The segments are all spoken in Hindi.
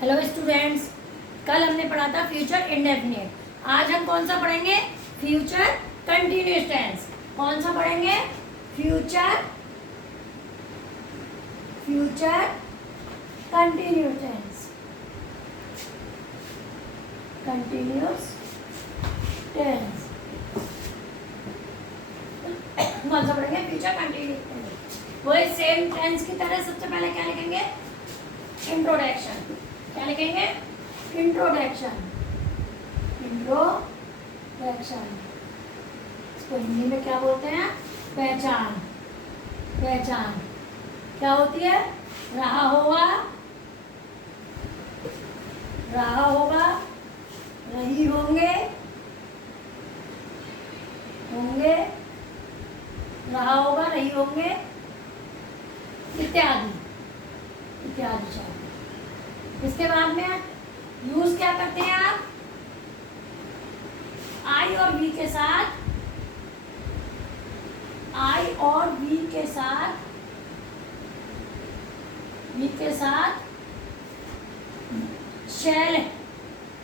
हेलो स्टूडेंट्स, कल हमने पढ़ा था फ्यूचर इंडेफिनिट। आज हम कौन सा पढ़ेंगे? Future continuous tense. कौन सा पढ़ेंगे? Future continuous tense. Continuous tense कौन सा पढ़ेंगे? Future continuous tense. वही सेम टेंस की तरह सबसे पहले क्या लिखेंगे? इंट्रोडक्शन। क्या लिखेंगे? इंट्रोडक्शन। इसको हिंदी में क्या बोलते हैं? पहचान। क्या होती है? रहा होगा, रही होंगे, रहा होगा, रही होंगे, इत्यादि शब्द। इसके बाद में यूज क्या करते हैं आप? आई और वी के साथ,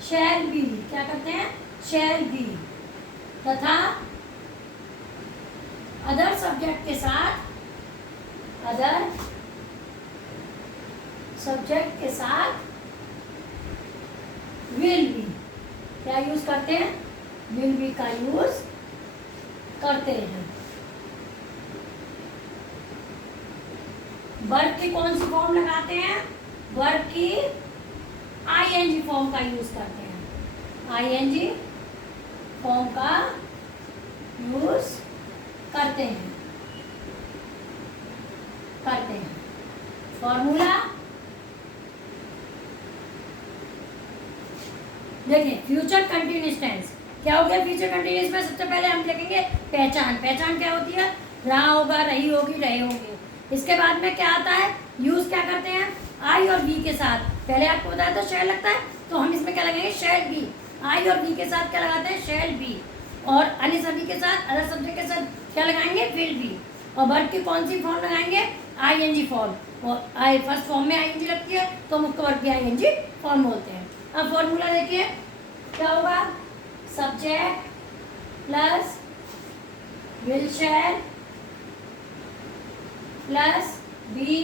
शैल बी। क्या करते हैं? Shall be. तथा अदर सब्जेक्ट के साथ विल बी। क्या यूज करते हैं? विल बी का यूज करते हैं। वर्ब की कौन सी फॉर्म लगाते हैं? वर्ब की आईएनजी फॉर्म का यूज करते हैं। आईएनजी फॉर्म का यूज करते हैं। फॉर्मूला देखिए, फ्यूचर कंटिन्यूअस टेंस क्या हो गया? फ्यूचर कंटिन्यूअस में सबसे पहले हम लिखेंगे पहचान। पहचान क्या होती है? रहा होगा, रही होगी, रहे होंगे। इसके बाद में क्या आता है? यूज क्या करते हैं? आई और बी के साथ। पहले आपको बताया था शैल लगता है, तो हम इसमें क्या लगाएंगे? Shall be. आई और बी के साथ क्या लगाते हैं? Shall be. और अन्य सभी के साथ, अदर सब्जेक्ट के साथ क्या लगाएंगे? Will be. और वर्ब की कौन सी फॉर्म लगाएंगे? ING form. और आई फर्स्ट फॉर्म में आईएनजी लगती है तो हम उसको वर्ब की आईएनजी फॉर्म बोलते हैं। अब फॉर्मूला देखिए क्या होगा? Subject plus will shall plus be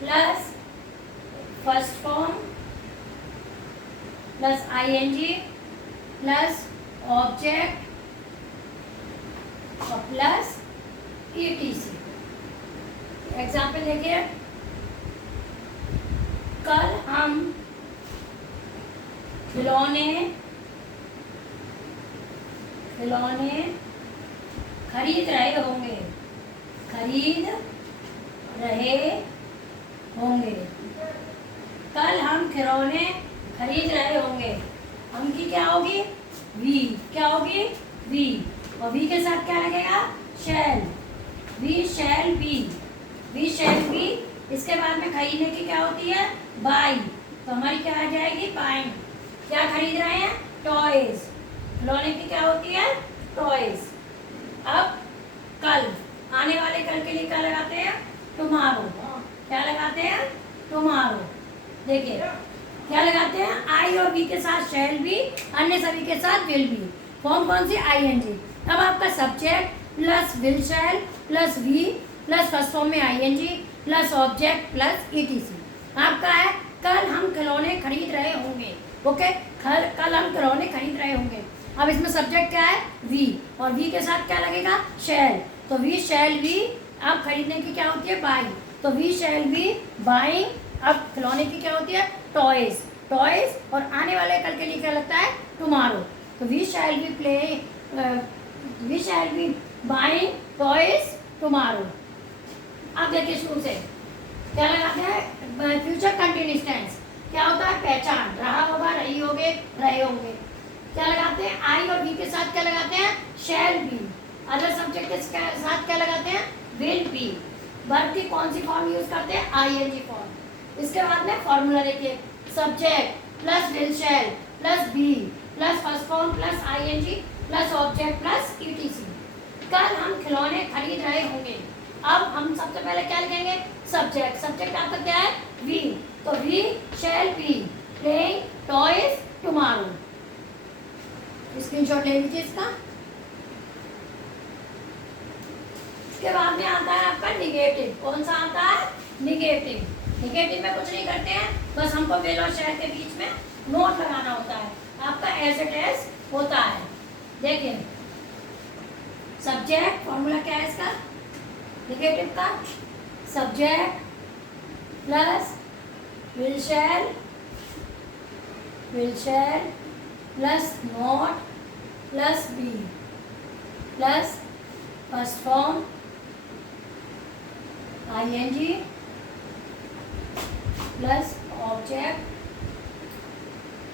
plus first form plus ING plus object और प्लस ईटीसी। एग्जाम्पल देखिए, कल हम खिलौने खरीद रहे होंगे। कल हम खिलौने खरीद रहे होंगे। हम की क्या होगी? वी। क्या होगी? वी। और वी के साथ क्या लगेगा? शैल। We shall be. इसके बाद में खरीदने की क्या होती है? बाई। तो हमारी क्या आ जाएगी? बाइंग। क्या खरीद रहे हैं? टॉयज। खिलौने की क्या होती है? टॉयज। अब कल, आने वाले कल के लिए क्या लगाते हैं? टुमारो। क्या लगाते हैं? टुमारो। देखिए क्या लगाते हैं? आई और बी के साथ शैल बी, अन्य सभी के साथ विल बी। फॉर्म कौन सी? आईएनजी। अब आपका subject plus will shall plus V plus first form में ING plus object plus ETC. आपका है कल हम खिलौने खरीद रहे होंगे। ओके, कल हम खिलौने खरीद रहे होंगे। अब इसमें सब्जेक्ट क्या है? वी। और वी के साथ क्या लगेगा? शैल। तो वी शैल वी। अब खरीदने की क्या होती है? बाई। तो वी शैल बी बाइंग। अब खिलौने की क्या होती है? टॉयज। और आने वाले कल के लिए क्या लगता है? टुमारो। तो we shall be buying toys tomorrow. अब देखिए शुरू से क्या लगाते हैं? फ्यूचर कंटिन्यूअस टेंस क्या होता है? पहचान। रहा होगा, रही होगे, रहे होंगे। क्या लगाते हैं? आई और बी के साथ क्या लगाते हैं? Shall be. अदर सब्जेक्ट के साथ क्या लगाते हैं? Will be. वर्ब की कौन सी फॉर्म यूज करते हैं? ING form. इसके बाद में फॉर्मूला देखिए, subject plus will shall plus be plus first form plus ING plus object plus etc. कल हम खिलौने खरीद रहे होंगे। अब हम सबसे पहले क्या लिखेंगे? सब्जेक्ट। सब्जेक्ट आपका क्या है? वी। तो we shall be. Playing toys tomorrow. Screenshot ले लीजिए इसका। इसके बाद में आता है आपका निगेटिव। कौन सा आता है? निगेटिव। निगेटिव में कुछ नहीं करते हैं, बस हमको विल और शैल के बीच में नोट लगाना होता है। आपका एज इट इज होता है। देखिए सब्जेक्ट, फॉर्मूला क्या है इसका निगेटिव का? Subject plus will shall plus not plus be plus first form ing plus object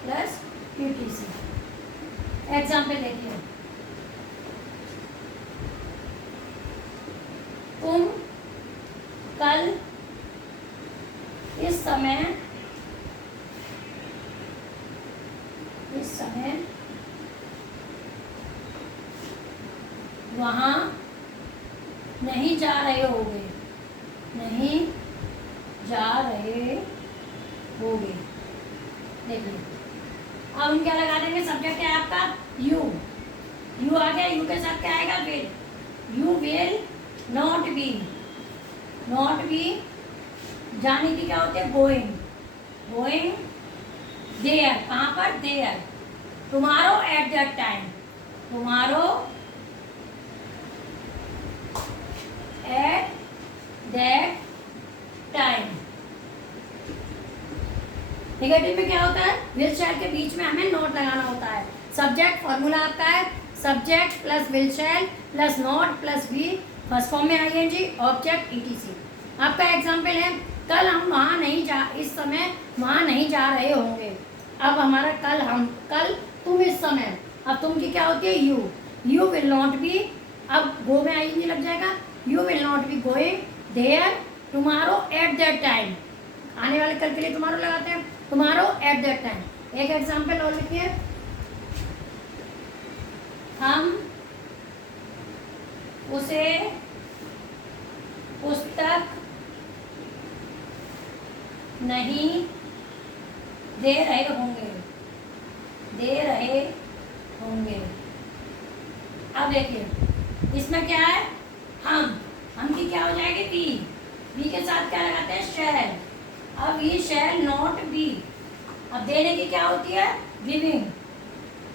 plus etc। Example देखिए, तुम कल इस समय वहाँ नहीं जा रहे होगे, नहीं जा रहे होगे। देखिए अब हम क्या लगा देंगे? सब्जेक्ट क्या है आपका? यू। यू आ गया, यू के साथ क्या आएगा? Will. You will not be. Not be जाने की क्या होती है? गोइंग। Going there. कहाँ पर? There. Tomorrow at that time. Tomorrow at that time. Negative में क्या होता है? विल शैल के बीच में हमें नोट लगाना होता है। सब्जेक्ट फॉर्मूला आपका है subject plus will shall plus not plus be, first form में ing, ऑब्जेक्ट etc। आपका एग्जाम्पल है कल हम वहाँ नहीं जा, इस समय वहाँ नहीं जा रहे होंगे। अब हमारा कल तुम इस समय, अब तुम की क्या होती है? You. You will not be, अब गो में ing लग जाएगा। You will not be going there tomorrow at that time. आने वाले कल के लिए टुमारो लगाते हैं, टुमारो एट दैट टाइम। एक एग्जाम्पल और लिखिए, हम उसे पुस्तक नहीं दे रहे होंगे, दे रहे होंगे। अब देखिए इसमें क्या है? हम की क्या हो जाएगी? बी के साथ क्या लगाते हैं? शैल। अब ये शैल नॉट बी। अब देने की क्या होती है? गिविंग।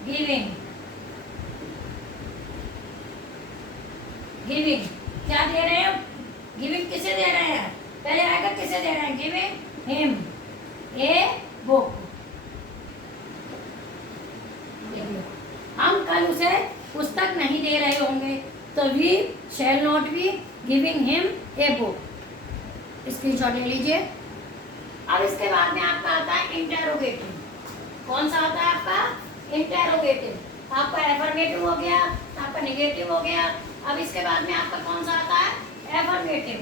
गिविंग गिविंग क्या दे रहे हैं? गिविंग किसे दे रहे हैं? पहले आएगा किसे दे रहे हैं? Giving him a book. हम कल उसे पुस्तक नहीं दे रहे होंगे, तो we shall not be giving him a book. Screenshot ले लीजिए। अब इसके बाद में आपका आता है इंटेरोगेटिव। कौन सा आता है आपका? इंटेरोगेटिव। आपका एफर्मेटिव हो गया, आपका निगेटिव हो गया। अब इसके बाद में आपका कौन सा आता है? एफर्मेटिव।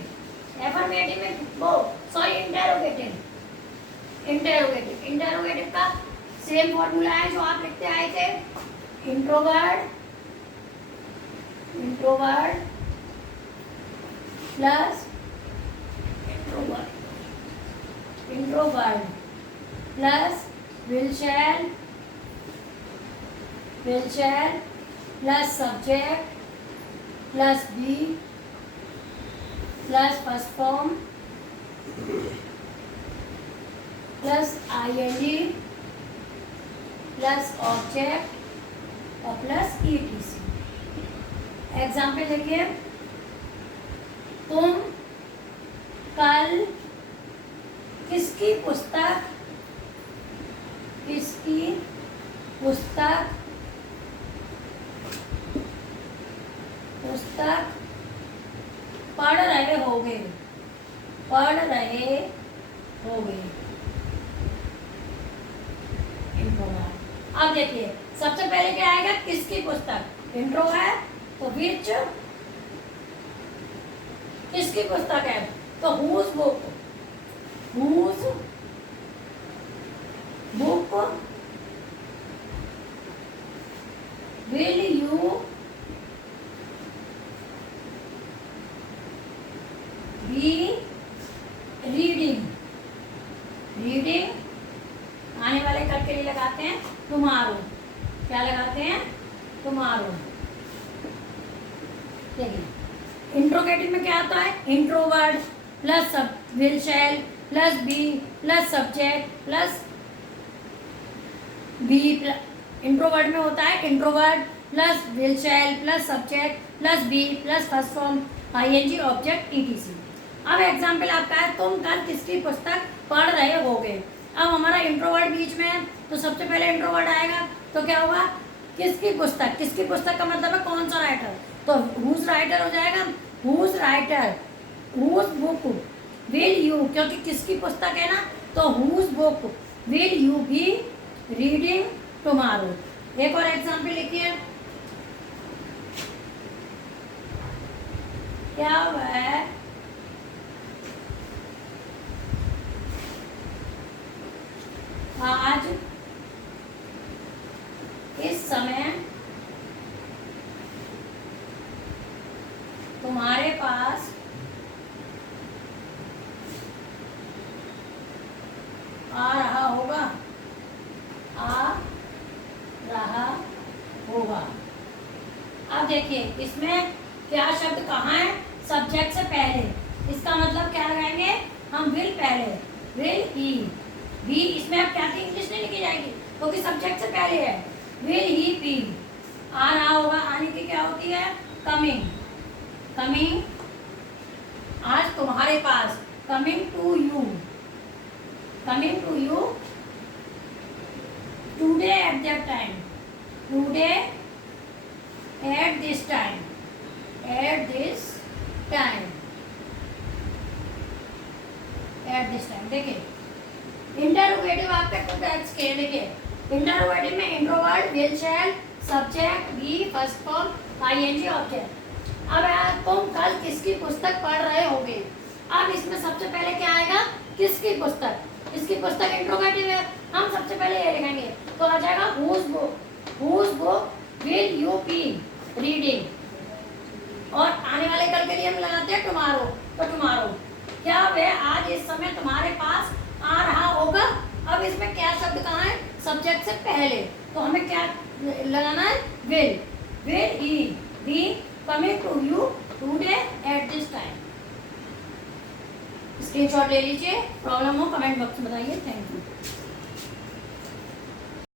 एफर्मेटिव में वो सॉरी इंटेरोगेटिव। इंटेरोगेटिव का सेम फॉर्मूला है जो आप लिखते आए थे, introvert plus introvert plus will shall plus subject plus be plus first form plus ing plus object और प्लस etc। एग्जाम्पल देखिए, तुम कल किसकी पुस्तक पढ़ रहे होगे। अब देखिए सबसे पहले क्या आएगा? किसकी पुस्तक? इंट्रो है तो विच किसकी पुस्तक है? तो whose book will you be reading? आने वाले कल के लिए लगाते हैं टुमारो। क्या लगाते हैं? टुमारो। देखिए इंट्रोगेटिव में क्या आता है? Introvert plus sub will shall plus be plus subject plus be. Introvert में होता है introvert plus will shall plus subject plus be plus first form ING object etc. अब एग्जाम्पल आपका है, तुम कल किसकी पुस्तक पढ़ रहे होगे। अब हमारा इंट्रोवर्ड बीच में है तो सबसे पहले इंट्रोवर्ड आएगा, तो क्या होगा? किसकी पुस्तक। किसकी पुस्तक का मतलब है कौन सा राइटर, तो हुज राइटर हो जाएगा। Whose writer, whose book will you, क्योंकि किसकी पुस्तक है ना, तो whose book will you be reading tomorrow. एक और एग्जाम्पल लिखिए, क्या वह आज इस समय तुम्हारे पास आ रहा होगा, आ रहा होगा। अब देखिए इसमें क्या शब्द कहाँ है? सब्जेक्ट से पहले। इसका मतलब क्या लगाएंगे हम? विल पहले, विल ही बी। इसमें अब क्या थी? इंग्लिश नहीं लिखी जाएगी क्योंकि सब्जेक्ट से पहले है। विल ही बी, आ रहा होगा। आने की क्या होती है? कमिंग। कमिंग आज तुम्हारे पास, coming to you, coming to you today at that time, today at this time, at this time, at this time. देखिए इंटरोगेटिव आपके टू टाइप्स के, देखिए इंटरोगेटिव में introvert will shall subject be first form ING object. अब यार तुम कल किसकी पुस्तक पढ़ रहे होगे। अब इसमें सबसे पहले क्या आएगा? किसकी पुस्तक। इसकी पुस्तक इंट्रोगेटिव है, हम सबसे पहले ये लिखेंगे तो आ जाएगा whose book, whose book will you be reading. और आने वाले कल के लिए हम लगाते हैं टुमारो, तो टुमारो क्या वह आज इस समय तुम्हारे पास आ रहा होगा। अब इसमें क्या शब्द कहाँ है? सब्जेक्ट से पहले, तो हमें क्या लगाना है? Will, will he be coming to you today at this time. Screenshot ले लीजिए, प्रॉब्लम हो कमेंट बॉक्स में बताइए। Thank you.